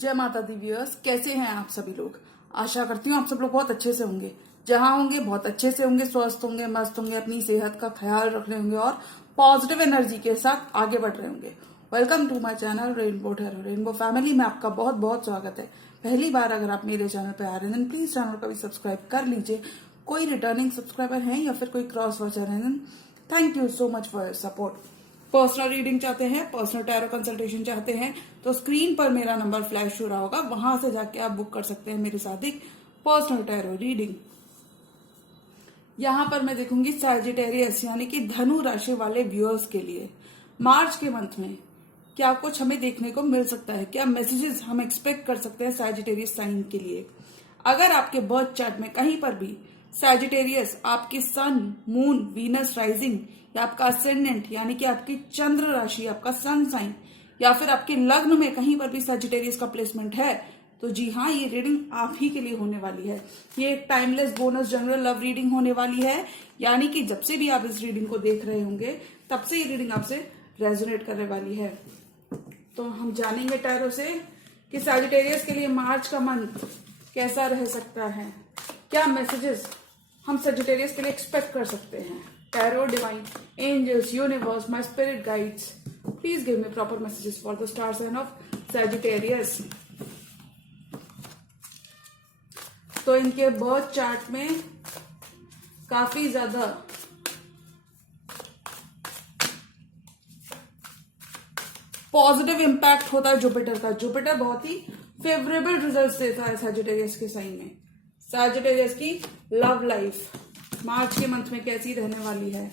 जय माता the viewers, कैसे हैं आप सभी लोग। आशा करती हूँ आप सब लोग बहुत अच्छे से होंगे। जहां होंगे बहुत अच्छे से होंगे, स्वस्थ होंगे, मस्त होंगे, अपनी सेहत का ख्याल रख रहे होंगे और पॉजिटिव एनर्जी के साथ आगे बढ़ रहे होंगे। Welcome to my channel rainbow tarot. Rainbow family में आपका बहुत बहुत स्वागत है। पहली बार अगर आप मेरे चैनल पे आ रहे हैं प्लीज चैनल को भी सब्सक्राइब कर लीजिए। कोई रिटर्निंग सब्सक्राइबर हैं या फिर कोई क्रॉस वॉचर है, thank you so much for your support. Personal reading चाहते हैं, पर्सनल टैरो कंसल्टेशन चाहते हैं तो स्क्रीन पर मेरा नंबर फ्लैश हो रहा होगा, वहां से जाके आप बुक कर सकते हैं मेरे साथ एक पर्सनल टैरो रीडिंग। यहां पर मैं देखूंगी सैजिटेरियस यानी कि धनु राशि वाले व्यूअर्स के लिए मार्च के मंथ में क्या कुछ हमें देखने को मिल सकता है, क्या मैसेजेस हम एक्सपेक्ट कर सकते हैं सैजिटेरियस साइन के लिए। अगर आपके बर्थ चार्ट में कहीं पर भी सैजिटेरियस आपकी सन, मून, वीनस राइजिंग या आपका असेंडेंट यानी कि आपकी चंद्र राशि, आपका सन साइन या फिर आपके लग्न में कहीं पर भी सैजिटेरियस का प्लेसमेंट है तो जी हाँ, ये रीडिंग आप ही के लिए होने वाली है। ये एक timeless bonus general love reading होने वाली है, यानी कि जब से भी आप इस रीडिंग को देख रहे होंगे तब से ये रीडिंग आपसे रेजोनेट करने वाली है। तो हम जानेंगे टैरो से कि सैजिटेरियस के लिए मार्च का मंथ कैसा रह सकता है, क्या मैसेजेस हम सैजिटेरियस के लिए एक्सपेक्ट कर सकते हैं। Tarot, divine angels, universe, my spirit guides, please give me proper messages for the star sign of Sagittarius. तो इनके बर्थ चार्ट में काफी ज्यादा पॉजिटिव इंपैक्ट होता है जुपिटर का। जुपिटर बहुत ही फेवरेबल रिजल्ट्स देता है सैजिटेरियस के साइन में। सैजिटेरियस की लव लाइफ मार्च के मंथ में कैसी रहने वाली है।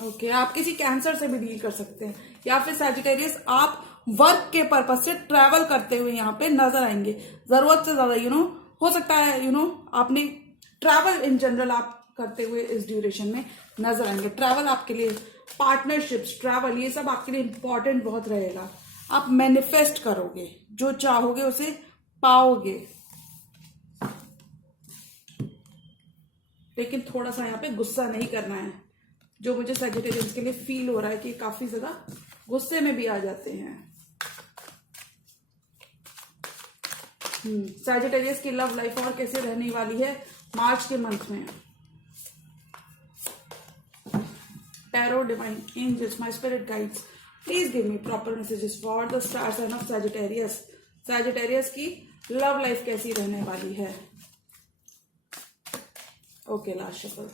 ओके, आप किसी कैंसर से भी डील कर सकते हैं या फिर सैजिटेरियस आप वर्क के पर्पज से ट्रैवल करते हुए यहाँ पे नजर आएंगे। जरूरत से ज्यादा हो सकता है आपने ट्रैवल इन जनरल आप करते हुए इस ड्यूरेशन में नजर आएंगे। ट्रैवल आपके लिए, पार्टनरशिप्स, ट्रैवल, ये सब आपके लिए इंपॉर्टेंट बहुत रहेगा। आप मैनिफेस्ट करोगे, जो चाहोगे उसे पाओगे, लेकिन थोड़ा सा यहाँ पे गुस्सा नहीं करना है। जो मुझे सैजिटेरियस के लिए फील हो रहा है कि काफी ज्यादा गुस्से में भी आ जाते हैं। सैजिटेरियस की लव लाइफ और कैसे रहने वाली है मार्च के मंथ में। Tarot, divine angels, my spirit guides, please give me proper messages for the star sign of Sagittarius. Sagittarius की लव लाइफ कैसी रहने वाली है। Okay, last shuffle.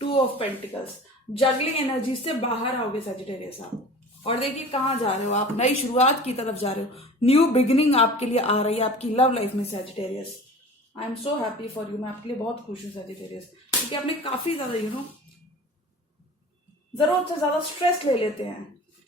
Two of pentacles, juggling energy से बाहर आओगे सैजिटेरियस आप। और देखिए कहाँ जा रहे हो आप, नई शुरुआत की तरफ जा रहे हो। न्यू बिगिनिंग आपके लिए आ रही है आपकी लव लाइफ में Sagittarius. I am so happy for you, मैं आपके लिए बहुत खुश हूँ सैजिटेरियस, क्योंकि आपने काफी ज्यादा जरूरत से ज्यादा स्ट्रेस ले लेते हैं।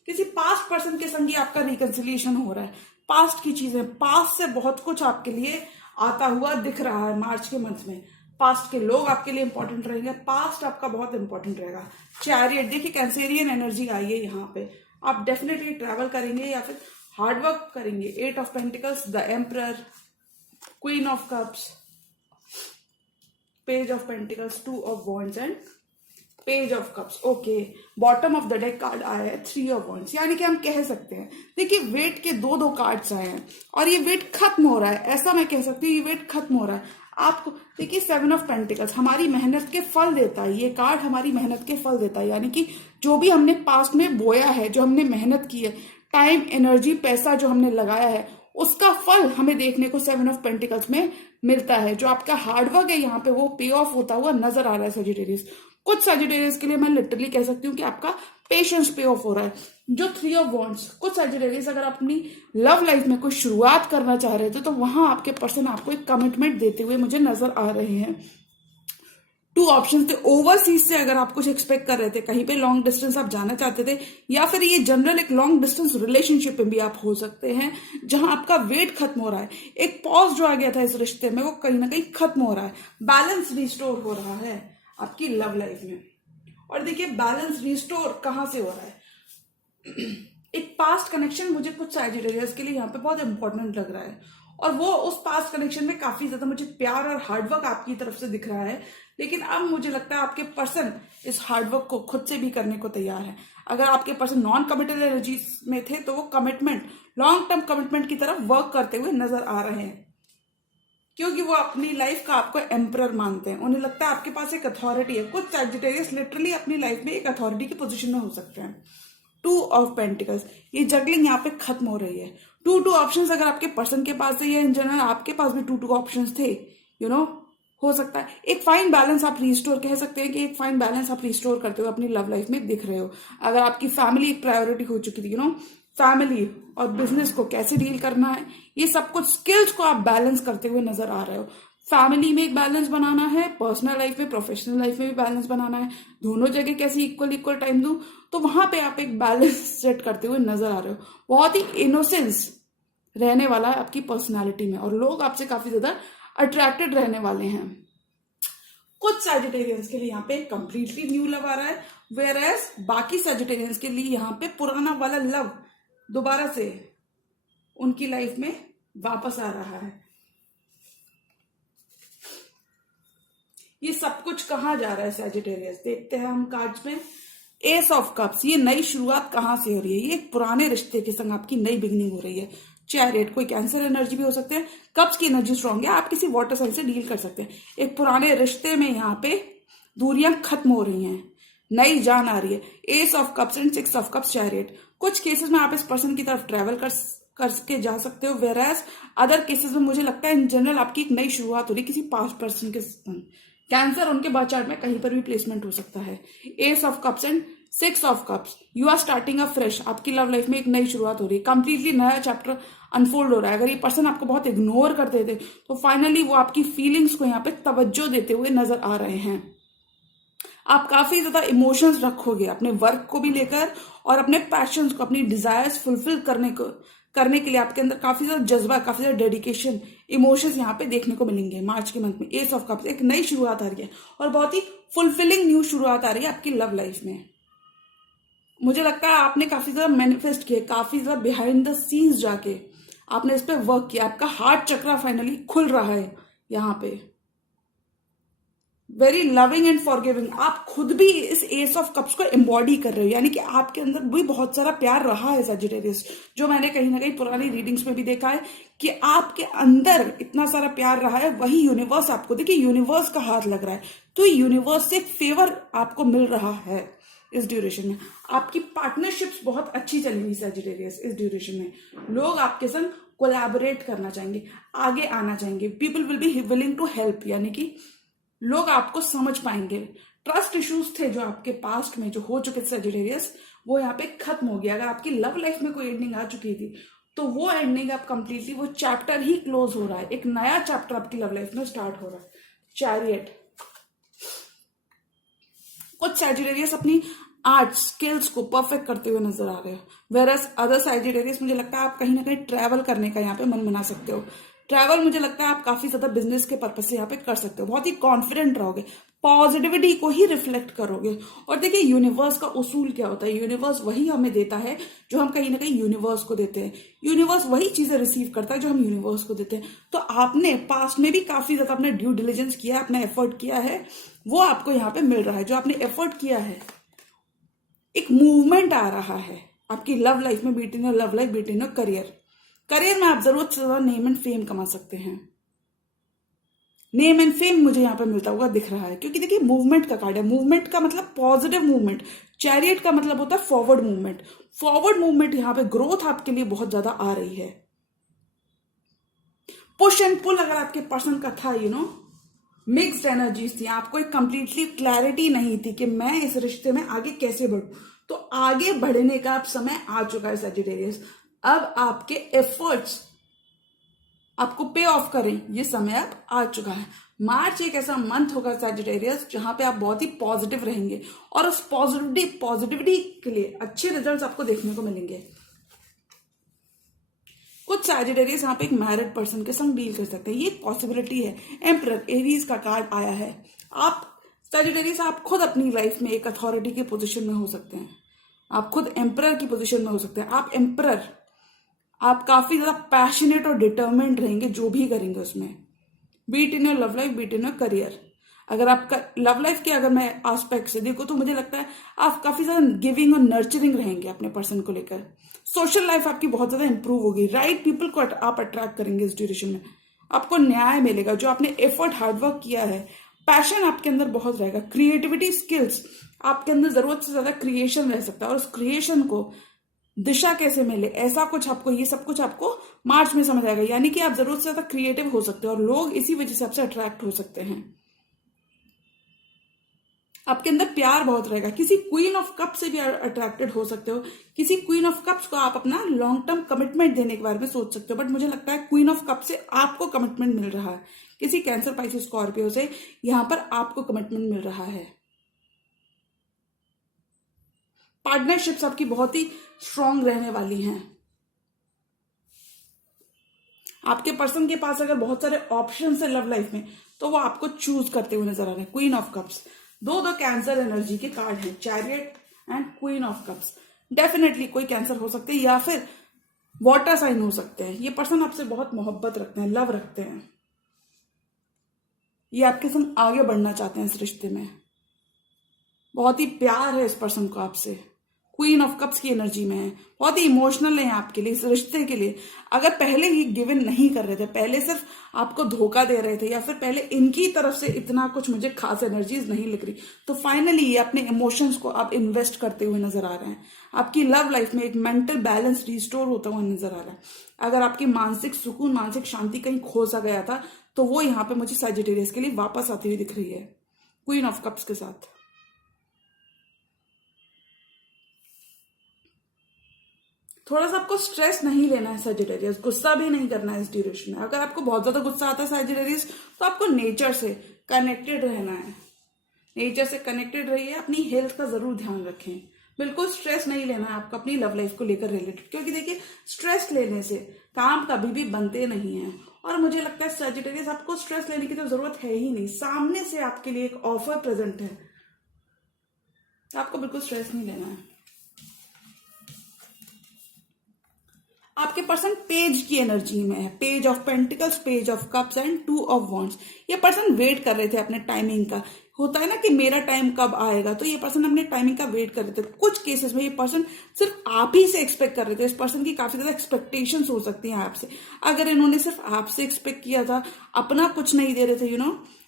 किसी पास्ट पर्सन के संग ही आपका रिकंसिलिएशन हो रहा है। पास्ट की चीजें, पास्ट से बहुत कुछ आपके लिए आता हुआ दिख रहा है मार्च के मंथ में। पास्ट के लोग आपके लिए इंपॉर्टेंट रहेंगे, पास्ट आपका बहुत इंपॉर्टेंट रहेगा। चैरियट, देखिए कैंसेरियन एनर्जी आई है यहाँ पे। आप डेफिनेटली ट्रैवल करेंगे या फिर हार्डवर्क करेंगे। 8 of pentacles, the emperor, queen of cups, page of pentacles, 2 of wands and page of cups. Okay, bottom of the deck card आया है 3 ऑफ वॉन्ड्स, यानी कि हम कह सकते हैं, देखिए वेट के दो कार्ड्स आए हैं और ये वेट खत्म हो रहा है। ऐसा मैं कह सकती हूँ, ये वेट खत्म हो रहा है आपको। देखिए 7 ऑफ पेंटिकल्स हमारी मेहनत के फल देता है। ये कार्ड हमारी मेहनत के फल देता है, यानी कि जो भी हमने पास्ट में बोया है, जो हमने मेहनत की है, टाइम, एनर्जी, पैसा जो हमने लगाया है, उसका फल हमें देखने को 7 ऑफ पेंटिकल्स में मिलता है। जो आपका हार्डवर्क है यहाँ पे वो पे ऑफ होता हुआ नजर आ रहा है सैजिटेरियस। कुछ सैजिटेरियस के लिए मैं लिटरली कह सकती हूँ कि आपका पेशेंस पे ऑफ हो रहा है। जो 3 ऑफ वॉन्ड्स, कुछ सैजिटेरियस अगर अपनी लव लाइफ में कोई शुरुआत करना चाह रहे थे तो वहां आपके पर्सन आपको एक कमिटमेंट देते हुए मुझे नजर आ रहे हैं। 2 ऑप्शन थे। ओवरसीज से अगर आप कुछ एक्सपेक्ट कर रहे थे, कहीं पे लॉन्ग डिस्टेंस आप जाना चाहते थे, या फिर ये जनरल एक लॉन्ग डिस्टेंस रिलेशनशिप में भी आप हो सकते हैं जहां आपका वेट खत्म हो रहा है। एक पॉज जो आ गया था इस रिश्ते में वो कहीं ना कहीं खत्म हो रहा है। बैलेंस रिस्टोर हो रहा है आपकी लव लाइफ में। और देखिए बैलेंस रिस्टोर कहां से हो रहा है। एक पास्ट कनेक्शन मुझे कुछ सैजिटेरियस के लिए यहाँ पे बहुत इंपॉर्टेंट लग रहा है। और वो उस पास्ट कनेक्शन में काफी ज्यादा मुझे प्यार और हार्डवर्क आपकी तरफ से दिख रहा है, लेकिन अब मुझे लगता है आपके पर्सन इस हार्डवर्क को खुद से भी करने को तैयार है। अगर आपके पर्सन नॉन कमिटेड एनर्जी में थे तो वो कमिटमेंट, लॉन्ग टर्म कमिटमेंट की तरफ वर्क करते हुए नजर आ रहे हैं, क्योंकि वो अपनी लाइफ का आपको एम्परर मानते हैं। उन्हें लगता है आपके पास एक अथॉरिटी है। कुछ सैजिटेरियस लिटरली अपनी लाइफ में एक अथॉरिटी की पोजीशन में हो सकते हैं। 2 ऑफ पेंटिकल्स, ये जगलिंग यहाँ पे खत्म हो रही है। 2 ऑप्शंस अगर आपके पर्सन के पास है या इन जनरल आपके पास भी 2 ऑप्शंस थे, हो सकता है एक फाइन बैलेंस आप रिस्टोर, कह सकते हैं कि एक फाइन बैलेंस आप रिस्टोर करते हुए अपनी लव लाइफ में दिख रहे हो। अगर आपकी फैमिली एक प्रायोरिटी हो चुकी थी, फैमिली और बिजनेस को कैसे डील करना है, ये सब कुछ स्किल्स को आप बैलेंस करते हुए नजर आ रहे हो। फैमिली में एक बैलेंस बनाना है, पर्सनल लाइफ में, प्रोफेशनल लाइफ में भी बैलेंस बनाना है, दोनों जगह कैसे इक्वल टाइम दूं, तो वहां पे आप एक बैलेंस सेट करते हुए नजर आ रहे हो। बहुत ही इनोसेंस रहने वाला है आपकी पर्सनैलिटी में, और लोग आपसे काफी ज्यादा अट्रैक्टेड रहने वाले हैं। कुछ सैजिटेरियंस के लिए यहाँ पे कंप्लीटली न्यू लव आ रहा है, वेयर एज बाकी सैजिटेरियंस के लिए यहाँ पे पुराना वाला लव दोबारा से उनकी लाइफ में वापस आ रहा है। ये सब कुछ कहाँ जा रहा है सैजिटेरियस, देखते हैं हम कार्ड्स में। एस ऑफ कप्स, ये नई शुरुआत कहां से हो रही है? ये एक पुराने रिश्ते के संग आपकी नई बिगनिंग हो रही है। चैरियट, कोई कैंसर एनर्जी भी हो सकते हैं। कप्स की एनर्जी स्ट्रांग है, आप किसी वाटर साइन से डील कर सकते हैं। एक पुराने रिश्ते में यहाँ पे दूरियां खत्म हो रही हैं, नई जान आ रही है। Ace of cups and 6 of cups chariot, कुछ केसेस में आप इस पर्सन की तरफ ट्रेवल करके जा सकते हो, वेयर एज अदर केसेस में मुझे लगता है इन जनरल आपकी एक नई शुरुआत हो रही है किसी पास्ट पर्सन के संग। कैंसर उनके बाद चार्ट में कहीं पर भी प्लेसमेंट हो सकता है। Ace of cups and 6 of cups, you are starting a fresh, आपकी लव लाइफ में एक नई शुरुआत हो रही है, कंप्लीटली नया चैप्टर अनफोल्ड हो रहा है। अगर ये पर्सन आपको बहुत इग्नोर करते थे तो फाइनली वो आपकी फीलिंग्स को यहाँ पे तवज्जो देते हुए नजर आ रहे हैं। आप काफी ज्यादा इमोशंस रखोगे अपने वर्क को भी लेकर, और अपने पैशंस को, अपनी डिजायर्स फुलफिल करने के लिए आपके अंदर काफी ज्यादा जज्बा, काफी ज्यादा डेडिकेशन, इमोशंस यहाँ पे देखने को मिलेंगे मार्च के मंथ में। एस ऑफ कप्स, एक नई शुरुआत आ रही है और बहुत ही फुलफिलिंग न्यू शुरुआत आ रही है आपकी लव लाइफ में। मुझे लगता है आपने काफी ज्यादा मैनिफेस्ट किया, काफी ज्यादा बिहाइंड द सीन्स जाके आपने इस पे वर्क किया। आपका हार्ट चक्रा फाइनली खुल रहा है यहाँ पे। वेरी लविंग एंड फॉरगिविंग, आप खुद भी इस एस ऑफ कप्स को एम्बॉडी कर रहे हो, यानी कि आपके अंदर भी बहुत सारा प्यार रहा है सैजिटेरियस, जो मैंने कहीं ना कहीं पुरानी रीडिंग्स में भी देखा है कि आपके अंदर इतना सारा प्यार रहा है। वही यूनिवर्स आपको, देखिए यूनिवर्स का हाथ लग रहा है, तो यूनिवर्स से एक फेवर आपको मिल रहा है इस ड्यूरेशन में। आपकी पार्टनरशिप्स बहुत अच्छी चलेंगी सैजिटेरियस इस ड्यूरेशन में। लोग आपके संग कोलैबोरेट करना चाहेंगे, आगे आना चाहेंगे। People will be willing to help, यानी कि लोग आपको समझ पाएंगे। ट्रस्ट इश्यूज थे जो आपके पास्ट में जो हो चुके थे सैजिटेरियस, वो यहाँ पे खत्म हो गया। अगर आपकी लव लाइफ में कोई एंडिंग आ चुकी थी तो वो एंडिंग अब कंप्लीटली, वो चैप्टर ही क्लोज हो रहा है, एक नया चैप्टर आपकी लव लाइफ में स्टार्ट हो रहा है। चैरियट, कुछ सैजिटेरियस अपनी आर्ट स्किल्स को परफेक्ट करते हुए नजर आ रहे हो, वेरस अदर सैजिटेरियस मुझे लगता है आप कहीं ना कहीं ट्रैवल करने का यहाँ पे मन बना सकते हो। ट्रैवल मुझे लगता है आप काफी ज्यादा बिजनेस के पर्पज से यहाँ पे कर सकते हो। बहुत ही कॉन्फिडेंट रहोगे, पॉजिटिविटी को ही रिफ्लेक्ट करोगे। और देखिए यूनिवर्स का उसूल क्या होता है, यूनिवर्स वही हमें देता है जो हम कहीं ना कहीं यूनिवर्स को देते हैं। यूनिवर्स वही चीजें रिसीव करता है जो हम यूनिवर्स को देते हैं। तो आपने पास्ट में भी काफी ज्यादा अपना ड्यू डिलिजेंस किया है, अपना एफर्ट किया है, वो आपको यहाँ पे मिल रहा है। जो आपने एफर्ट किया है, एक मूवमेंट आ रहा है आपकी लव लाइफ में, beating your love life, beating your career. Career में आप जरूरत से ज्यादा नेम एंड फेम कमा सकते हैं। नेम एंड फेम मुझे यहाँ पे मिलता हुआ दिख रहा है, क्योंकि देखिए मूवमेंट का कार्ड है। मूवमेंट का मतलब पॉजिटिव मूवमेंट, चैरियट का मतलब होता है फॉरवर्ड मूवमेंट। फॉरवर्ड मूवमेंट यहाँ पे ग्रोथ आपके लिए बहुत ज्यादा आ रही है। पुश एंड पुल अगर आपके पर्सन का था, मिक्स्ड एनर्जीज थी, आपको एक कंप्लीटली क्लैरिटी नहीं थी कि मैं इस रिश्ते में आगे कैसे बढ़ूं, तो आगे बढ़ने का अब समय आ चुका है सैजिटेरियस। अब आपके एफर्ट्स आपको पे ऑफ करें, ये समय अब आ चुका है। मार्च एक ऐसा मंथ होगा सैजिटेरियस जहां पे आप बहुत ही पॉजिटिव रहेंगे, और उस पॉजिटिविटी के लिए अच्छे रिजल्ट्स आपको देखने को मिलेंगे। कुछ सैजिटेरियस यहाँ पे एक मैरिड पर्सन के संग डील कर सकते हैं, ये पॉसिबिलिटी है। एम्परर, एरीज का कार्ड आया है। आप सैजिटेरियस, आप खुद अपनी लाइफ में एक अथॉरिटी के पोजीशन में हो सकते हैं, आप खुद एम्परर की पोजीशन में हो सकते हैं। आप एम्परर, आप काफी ज्यादा पैशनेट और डिटर्मिन्ड रहेंगे जो भी करेंगे उसमें, beat in your love life, beat in your career. अगर आपका लव लाइफ के अगर मैं एस्पेक्ट से देखो तो मुझे लगता है आप काफी ज्यादा गिविंग और नर्चरिंग रहेंगे अपने पर्सन को लेकर। सोशल लाइफ आपकी बहुत ज्यादा इंप्रूव होगी, राइट पीपल को आप अट्रैक्ट करेंगे इस ड्यूरेशन में, आपको न्याय मिलेगा, जो आपने एफर्ट हार्डवर्क किया है, पैशन आपके अंदर बहुत रहेगा, क्रिएटिविटी स्किल्स आपके अंदर जरूरत से ज्यादा क्रिएशन रह सकता है, और उस क्रिएशन को दिशा कैसे मिले ऐसा कुछ आपको, ये सब कुछ आपको मार्च में समझ आएगा। यानी कि आप जरूरत से ज्यादा क्रिएटिव हो सकते हो और लोग इसी वजह से आपसे अट्रैक्ट हो सकते हैं। आपके अंदर प्यार बहुत रहेगा, किसी क्वीन ऑफ कप से भी अट्रैक्टेड हो सकते हो, किसी क्वीन ऑफ कप्स को आप अपना लॉन्ग टर्म कमिटमेंट देने के बारे में सोच सकते हो, बट मुझे लगता है क्वीन ऑफ कप से आपको कमिटमेंट मिल रहा है, किसी कैंसर, पाइसेस, स्कॉर्पियो से यहां पर आपको कमिटमेंट मिल रहा है। पार्टनरशिप्स आपकी बहुत ही स्ट्रांग रहने वाली हैं। आपके पर्सन के पास अगर बहुत सारे ऑप्शंस है लव लाइफ में तो वो आपको चूज करते हुए नजर आ रहे हैं। क्वीन ऑफ कप्स, दो कैंसर एनर्जी के कार्ड हैं, chariot and queen of cups. Definitely कोई कैंसर हो सकते हैं या फिर वाटर साइन हो सकते हैं। ये पर्सन आपसे बहुत मोहब्बत रखते हैं, लव रखते हैं, ये आपके संग आगे बढ़ना चाहते हैं इस रिश्ते में, बहुत ही प्यार है इस पर्सन को आपसे। क्वीन ऑफ कप्स की एनर्जी में है, बहुत ही इमोशनल है आपके लिए, इस रिश्ते के लिए। अगर पहले ही गिवन नहीं कर रहे थे, पहले सिर्फ आपको धोखा दे रहे थे, या फिर पहले इनकी तरफ से इतना कुछ मुझे खास एनर्जीज नहीं लग रही, तो फाइनली ये अपने इमोशंस को आप इन्वेस्ट करते हुए नजर आ रहे हैं। आपकी लव लाइफ में एक मेंटल बैलेंस रिस्टोर होता हुआ नजर आ रहा है। अगर आपकी मानसिक सुकून, मानसिक शांति कहीं खो सा गया था तो वो यहाँ पे मुझे सजिटेरियस के लिए वापस आती हुई दिख रही है क्वीन ऑफ कप्स के साथ। थोड़ा सा आपको स्ट्रेस नहीं लेना है सजिटेरियस, गुस्सा भी नहीं करना है इस ड्यूरेशन में। अगर आपको बहुत ज्यादा गुस्सा आता है सजिटेरियस तो आपको नेचर से कनेक्टेड रहना है, नेचर से कनेक्टेड रहिए, अपनी हेल्थ का जरूर ध्यान रखें। बिल्कुल स्ट्रेस नहीं लेना है आपको अपनी लव लाइफ को लेकर रिलेटेड, क्योंकि देखिए स्ट्रेस लेने से काम कभी भी बनते नहीं है। और मुझे लगता है सजिटेरियस आपको स्ट्रेस लेने की तो जरूरत है ही नहीं, सामने से आपके लिए एक ऑफर प्रेजेंट है, आपको बिल्कुल स्ट्रेस नहीं लेना है। आपके पर्सन पेज की एनर्जी में है, page of pentacles, page of cups and two of wands. ये पर्सन वेट कर रहे थे अपने टाइमिंग का, होता है ना कि मेरा टाइम कब आएगा, तो ये पर्सन अपने टाइमिंग का वेट कर रहे थे। कुछ केसेस में ये पर्सन सिर्फ आप ही से एक्सपेक्ट कर रहे थे, इस पर्सन की काफी ज्यादा एक्सपेक्टेशंस हो सकती हैं आपसे। अगर इन्होंने सिर्फ आपसे एक्सपेक्ट किया था, अपना कुछ नहीं दे रहे थे,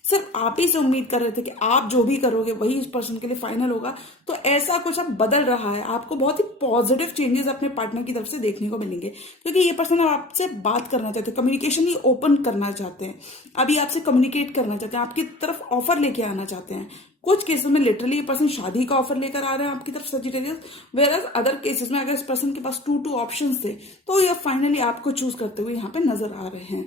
सिर्फ आप ही से उम्मीद कर रहे थे कि आप जो भी करोगे वही इस पर्सन के लिए फाइनल होगा, तो ऐसा कुछ अब बदल रहा है। आपको बहुत ही पॉजिटिव चेंजेस अपने पार्टनर की तरफ से देखने को मिलेंगे, क्योंकि ये पर्सन अब आपसे बात करना चाहते हैं, कम्युनिकेशन ही ओपन करना चाहते हैं, अभी आपसे कम्युनिकेट करना चाहते हैं, आपकी तरफ ऑफर लेके आना चाहते हैं। कुछ केसेस में लिटरली ये पर्सन शादी का ऑफर लेकर आ रहे हैं आपकी तरफ Sagittarius, whereas other cases में अगर इस पर्सन के पास टू ऑप्शंस थे तो ये फाइनली आपको चूज करते हुए यहाँ पे नजर आ रहे हैं।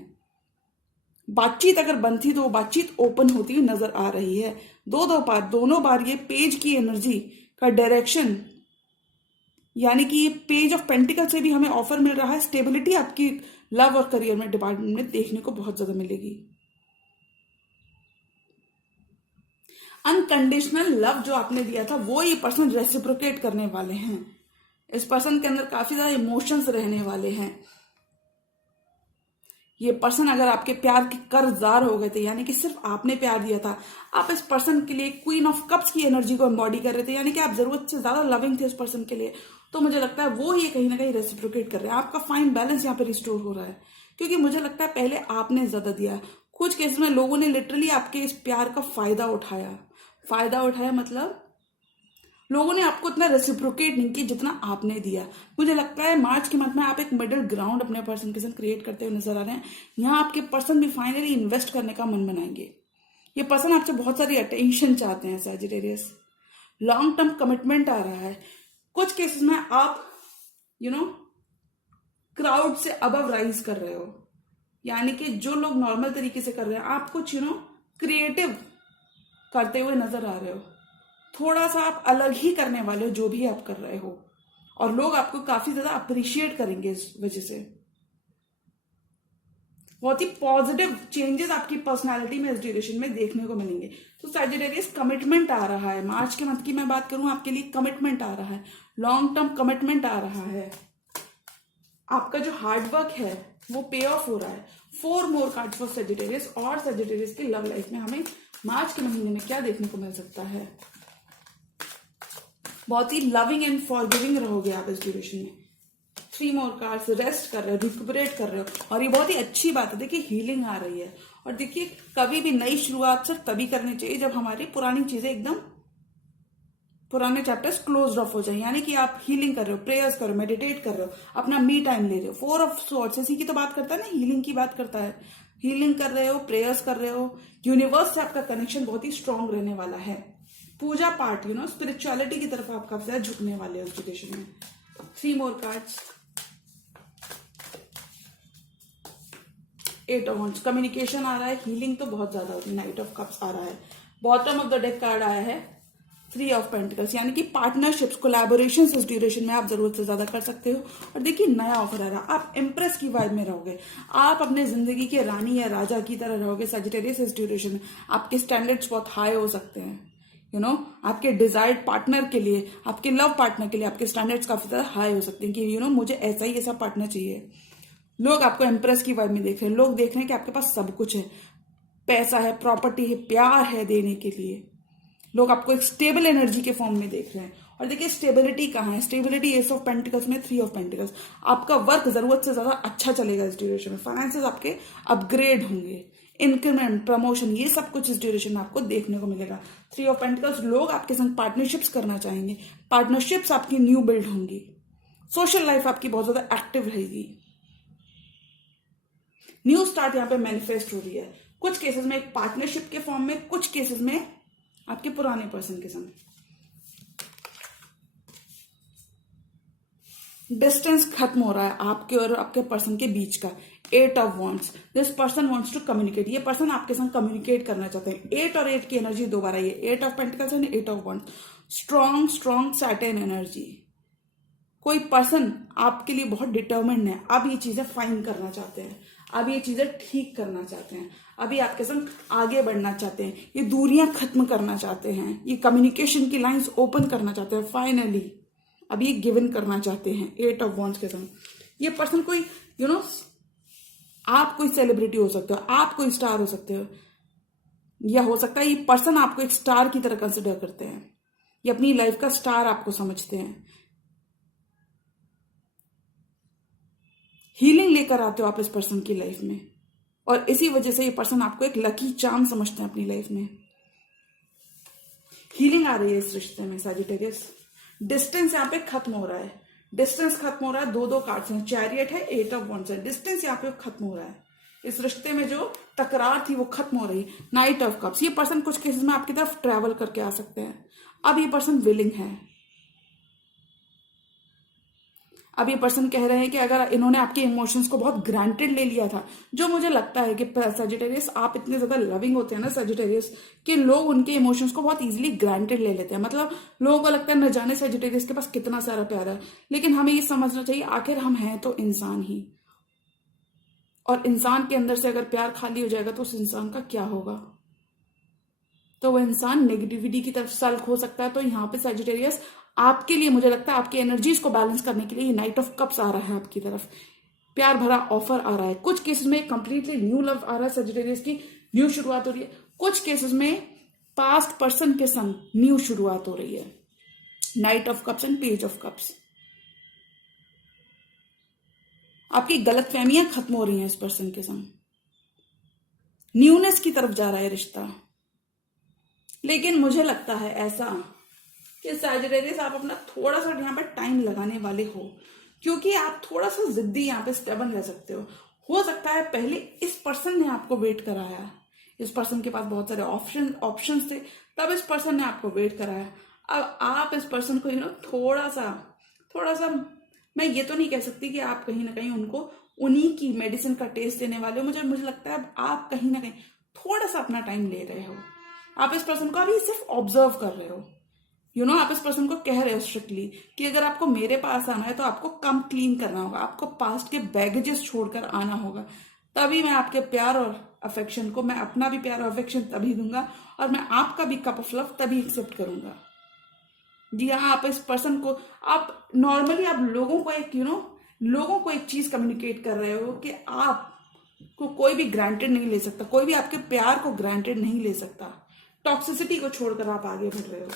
बातचीत अगर बनती तो वो बातचीत ओपन होती हुई नजर आ रही है। दोनों बार ये पेज की एनर्जी का डायरेक्शन, यानी कि ये पेज ऑफ पेंटिकल से भी हमें ऑफर मिल रहा है। स्टेबिलिटी आपकी लव और करियर में, डिपार्टमेंट में देखने को बहुत ज्यादा मिलेगी। अनकंडीशनल लव जो आपने दिया था वो ये पर्सन रेसिप्रोकेट करने वाले हैं। इस पर्सन के अंदर काफी ज्यादा इमोशंस रहने वाले हैं। ये पर्सन अगर आपके प्यार के कर्जदार हो गए थे, यानी कि सिर्फ आपने प्यार दिया था, आप इस पर्सन के लिए क्वीन ऑफ कप्स की एनर्जी को एम्बॉडी कर रहे थे, यानी कि आप जरूरत से ज्यादा लविंग थे इस पर्सन के लिए, तो मुझे लगता है वो ये कहीं ना कहीं रेसिप्रोकेट कर रहे हैं। आपका फाइन बैलेंस यहाँ पे रिस्टोर हो रहा है, क्योंकि मुझे लगता है पहले आपने ज्यादा दिया। कुछ केस में लोगों ने लिटरली आपके इस प्यार का फायदा उठाया, मतलब लोगों ने आपको इतना रेसिप्रोकेट नहीं किया जितना आपने दिया। मुझे लगता है मार्च के मंथ में आप एक मिडिल ग्राउंड अपने पर्सन के साथ क्रिएट करते हुए नजर आ रहे हैं। यहाँ आपके पर्सन भी फाइनली इन्वेस्ट करने का मन बनाएंगे। ये पर्सन आपसे बहुत सारी अटेंशन चाहते हैं सजिटेरियस, लॉन्ग टर्म कमिटमेंट आ रहा है। कुछ केसेस में आप क्राउड से अबव राइज कर रहे हो, यानी कि जो लोग नॉर्मल तरीके से कर रहे हैं आप कुछ क्रिएटिव करते हुए नजर आ रहे हो। थोड़ा सा आप अलग ही करने वाले हो जो भी आप कर रहे हो, और लोग आपको काफी ज्यादा अप्रिशिएट करेंगे इस वजह से। बहुत ही पॉजिटिव चेंजेस आपकी पर्सनालिटी में इस ड्यूरेशन में देखने को मिलेंगे। तो सजिटेरियस कमिटमेंट आ रहा है, मार्च के मंथ की मैं बात करूं आपके लिए, कमिटमेंट आ रहा है, लॉन्ग टर्म कमिटमेंट आ रहा है। आपका जो हार्डवर्क है वो पे ऑफ हो रहा है। 4 मोर कार्ड फॉर सेजिटेरियस। और सेजिटेरियस की लव लाइफ में हमें मार्च के महीने में क्या देखने को मिल सकता है? बहुत ही लविंग एंड फॉरगिविंग रहोगे आप इस ड्यूरेशन में। 3 मोर कार्ड्स, रेस्ट कर रहे हो, रिकवरेट कर रहे हो, और ये बहुत ही अच्छी बात है। देखिए हीलिंग आ रही है। और देखिए कभी भी नई शुरुआत सिर्फ तभी करनी चाहिए जब हमारी पुरानी चीजें एकदम, पुराने चैप्टर्स क्लोज ऑफ हो जाए, यानी कि आप हीलिंग कर रहे हो, प्रेयर्स कर रहे हो, मेडिटेट कर रहे हो, अपना मी टाइम ले रहे हो। 4 ऑफ सॉर्ड्स इसी की तो बात करता है ना, हीलिंग की बात करता है। हीलिंग कर रहे हो, प्रेयर्स कर रहे हो, यूनिवर्स से आपका कनेक्शन बहुत ही स्ट्रांग रहने वाला है। पूजा पाठ, स्पिरिचुअलिटी की तरफ आप काफी ज्यादा झुकने वाले हो इस सिचुएशन में। 3 more cards. 8 of wands, communication आ रहा है, हीलिंग तो बहुत ज्यादा होती है। नाइट ऑफ कप्स आ रहा है। Bottom of the deck card आया है 3 ऑफ पेंटिकल्स, यानी कि पार्टनरशिप्स, कोलैबोरेशंस इस ड्यूरेशन में आप जरूरत से ज्यादा कर सकते हो। और देखिए नया ऑफर आ रहा है, आप इम्प्रेस की वाइब में रहोगे, आप अपने जिंदगी के रानी या राजा की तरह रहोगे सजिटेरियस इस ड्यूरेशन में। आपके स्टैंडर्ड्स बहुत हाई हो सकते हैं, आपके डिजायर्ड पार्टनर के लिए, आपके लव पार्टनर के लिए आपके स्टैंडर्ड्स काफी ज्यादा हाई हो सकते हैं कि मुझे ऐसा ही ऐसा पार्टनर चाहिए। लोग आपको इम्प्रेस की वाइब में देख रहे हैं, लोग देख रहे हैं कि आपके पास सब कुछ है, पैसा है, प्रॉपर्टी है, प्यार है देने के लिए। लोग आपको एक स्टेबल एनर्जी के फॉर्म में देख रहे हैं। और देखिए स्टेबिलिटी कहाँ है? स्टेबिलिटी एस ऑफ पेंटिकल्स में, 3 ऑफ पेंटिकल्स। आपका वर्क जरूरत से ज्यादा अच्छा चलेगा इस ड्यूरेशन में। फाइनेंसेस आपके अपग्रेड होंगे, इंक्रीमेंट, प्रमोशन, ये सब कुछ इस ड्यूरेशन में आपको देखने को मिलेगा। 3 ऑफ पेंटिकल्स, लोग आपके संग पार्टनरशिप्स करना चाहेंगे, पार्टनरशिप्स आपकी न्यू बिल्ड होंगी, सोशल लाइफ आपकी बहुत ज्यादा एक्टिव रहेगी। न्यू स्टार्ट यहाँ पे मैनिफेस्ट हो रही है, कुछ केसेस में एक पार्टनरशिप के फॉर्म में, कुछ केसेस में आपके पुराने पर्सन के संग। डिस्टेंस खत्म हो रहा है आपके और आपके पर्सन के बीच का। 8 of wands, this person wants to communicate, ये पर्सन आपके संग कम्युनिकेट करना चाहते हैं। 8 और 8 की एनर्जी दोबारा, ये 8 of pentacles and 8 of wands, strong Saturn energy. कोई पर्सन आपके लिए बहुत डिटर्मिन्ड है, अब ये चीजें फाइन करना चाहते हैं, अब ये चीजें ठीक करना चाहते हैं, अभी आपके संग आगे बढ़ना चाहते हैं, ये दूरियां खत्म करना चाहते हैं, ये कम्युनिकेशन की लाइंस ओपन करना चाहते हैं फाइनली, अब ये गिवन करना चाहते हैं 8 ऑफ वॉन्ड्स के संग। ये पर्सन कोई आप कोई सेलिब्रिटी हो सकते हो, आप कोई स्टार हो सकते हो, या हो सकता है ये पर्सन आपको एक स्टार की तरह कंसिडर करते हैं, ये अपनी लाइफ का स्टार आपको समझते हैं। हीलिंग लेकर आते हो आप इस पर्सन की लाइफ में, और इसी वजह से ये पर्सन आपको एक लकी चार्म समझते हैं अपनी लाइफ में। हीलिंग आ रही है इस रिश्ते में सजिटेरियस। डिस्टेंस यहाँ पे खत्म हो रहा है, डिस्टेंस खत्म हो रहा है। 2 कार्ड्स हैं, चैरियट है, 8 ऑफ वॉन्ड्स है। डिस्टेंस यहाँ पे खत्म हो रहा है, इस रिश्ते में जो तकरार थी वो खत्म हो रही। नाइट ऑफ कप्स, ये पर्सन कुछ केसेस में आपकी तरफ ट्रैवल करके आ सकते हैं। अब ये पर्सन विलिंग है, अब ये पर्सन कह रहे हैं कि अगर इन्होंने आपके इमोशंस को बहुत ग्रांटेड ले लिया था, जो मुझे लगता है कि सजिटेरियस आप इतने ज्यादा लविंग होते हैं ना सजिटेरियस, कि लोग उनके इमोशंस को बहुत इजीली ग्रांटेड ले लेते हैं। मतलब लोगों को लगता है न जाने सजिटेरियस के पास कितना सारा प्यार है, लेकिन हमें ये समझना चाहिए आखिर हम हैं तो इंसान ही, और इंसान के अंदर से अगर प्यार खाली हो जाएगा तो उस इंसान का क्या होगा? तो वो इंसान नेगेटिविटी की तरफ सल्क हो सकता है। तो यहाँ पे सजिटेरियस आपके लिए, मुझे लगता है आपकी एनर्जीज को बैलेंस करने के लिए ये नाइट ऑफ कप्स आ रहा है आपकी तरफ, प्यार भरा ऑफर आ रहा है। कुछ केसेस में कंप्लीटली न्यू लव आ रहा है सजिटेरियस की, न्यू शुरुआत हो रही है। कुछ केसेस में पास्ट पर्सन के संग न्यू शुरुआत हो रही है। Night of cups and page of cups, आपकी गलतफहमियां खत्म हो रही हैं इस पर्सन के संग, न्यूनेस की तरफ जा रहा है रिश्ता। लेकिन मुझे लगता है ऐसा कि सजिटेरियस आप अपना थोड़ा सा यहाँ पे टाइम लगाने वाले हो, क्योंकि आप थोड़ा सा जिद्दी यहाँ पे स्टेबन रह सकते हो सकता है पहले इस पर्सन ने आपको वेट कराया, इस पर्सन के पास बहुत सारे ऑप्शंस थे, तब इस पर्सन ने आपको वेट कराया। अब आप इस पर्सन को थोड़ा सा मैं ये तो नहीं कह सकती कि आप कहीं ना कहीं उनको उन्हीं की मेडिसिन का टेस्ट देने वाले हो। मुझे लगता है आप कहीं ना कहीं थोड़ा सा अपना टाइम ले रहे हो। आप इस पर्सन को अभी सिर्फ ऑब्जर्व कर रहे हो। आप इस पर्सन को कह रहे हो स्ट्रिक्टली कि अगर आपको मेरे पास आना है तो आपको कम क्लीन करना होगा, आपको पास्ट के बैगेजेस छोड़कर आना होगा, तभी मैं आपके प्यार और अफेक्शन को, मैं अपना भी प्यार और अफेक्शन तभी दूंगा, और मैं आपका भी कप ऑफ लव तभी एक्सेप्ट करूंगा। जी हाँ, आप इस पर्सन को, आप नॉर्मली आप लोगों को एक लोगों को एक चीज कम्युनिकेट कर रहे हो कि आप को कोई भी ग्रांटेड नहीं ले सकता, कोई भी आपके प्यार को ग्रांटेड नहीं ले सकता। टॉक्सिसिटी को छोड़कर आप आगे बढ़ रहे हो,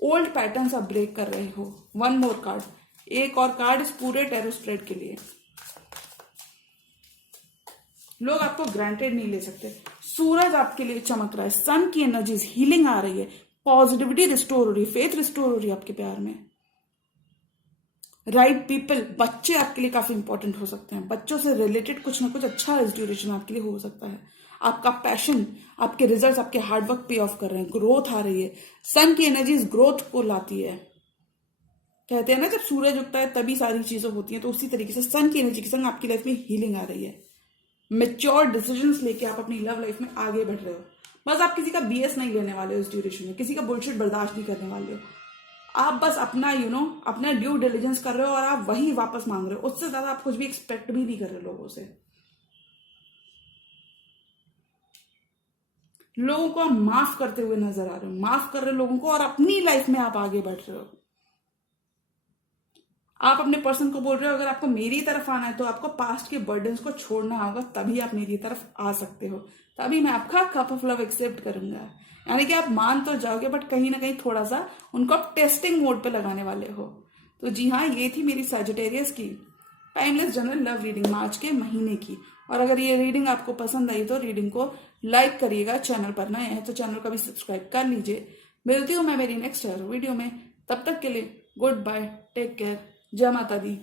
ओल्ड पैटर्न्स आप ब्रेक कर रहे हो। वन मोर कार्ड, एक और कार्ड इस पूरे टैरो स्प्रेड के लिए। लोग आपको ग्रांटेड नहीं ले सकते। सूरज आपके लिए चमक रहा है, सन की एनर्जीज, हीलिंग आ रही है, पॉजिटिविटी रिस्टोर हो रही है, फेथ रिस्टोर हो रही है आपके प्यार में। राइट पीपल, बच्चे आपके लिए काफी इंपॉर्टेंट हो सकते हैं। बच्चों से रिलेटेड कुछ ना कुछ अच्छा रेजोल्यूशन आपके लिए हो सकता है। आपका पैशन, आपके रिजल्ट्स, आपके हार्डवर्क पे ऑफ कर रहे हैं, ग्रोथ आ रही है। सन की एनर्जीज ग्रोथ को लाती है। कहते हैं ना जब सूरज उगता है तभी सारी चीजें होती हैं, तो उसी तरीके से सन की एनर्जी के संग आपकी लाइफ में हीलिंग आ रही है। मेच्योर डिसीजंस लेके आप अपनी लव लाइफ में आगे बढ़ रहे हो। बस आप किसी का बीएस नहीं लेने वाले हो इस ड्यूरेशन में, किसी का बुलशिट बर्दाश्त नहीं करने वाले हो। आप बस अपना अपना ड्यू डिलिजेंस कर रहे हो और आप वही वापस मांग रहे हो। उससे ज्यादा आप कुछ भी एक्सपेक्ट भी नहीं कर रहे लोगों से। लोगों को आप माफ करते हुए नजर आ रहे हो, माफ कर रहे हो लोगों को, और अपनी लाइफ में आप आगे बढ़ रहे हो। आप अपने पर्सन को बोल रहे हो अगर आपको मेरी तरफ आना है तो आपको पास्ट के बर्डन्स को छोड़ना होगा, तभी आप मेरी तरफ आ सकते हो, तभी मैं आपका कप ऑफ लव एक्सेप्ट करूंगा। यानी कि आप मान तो जाओगे बट कहीं ना कहीं थोड़ा सा उनको आप टेस्टिंग मोड पे लगाने वाले हो। तो जी हाँ, ये थी मेरी सैजिटेरियस की टाइमलेस जनरल लव रीडिंग मार्च के महीने की। और अगर ये रीडिंग आपको पसंद आई तो रीडिंग को लाइक करिएगा, चैनल पर नए हैं तो चैनल को भी सब्सक्राइब कर लीजिए। मिलती हूँ मैं मेरी नेक्स्ट वीडियो में, तब तक के लिए गुड बाय, टेक केयर, जय माता दी।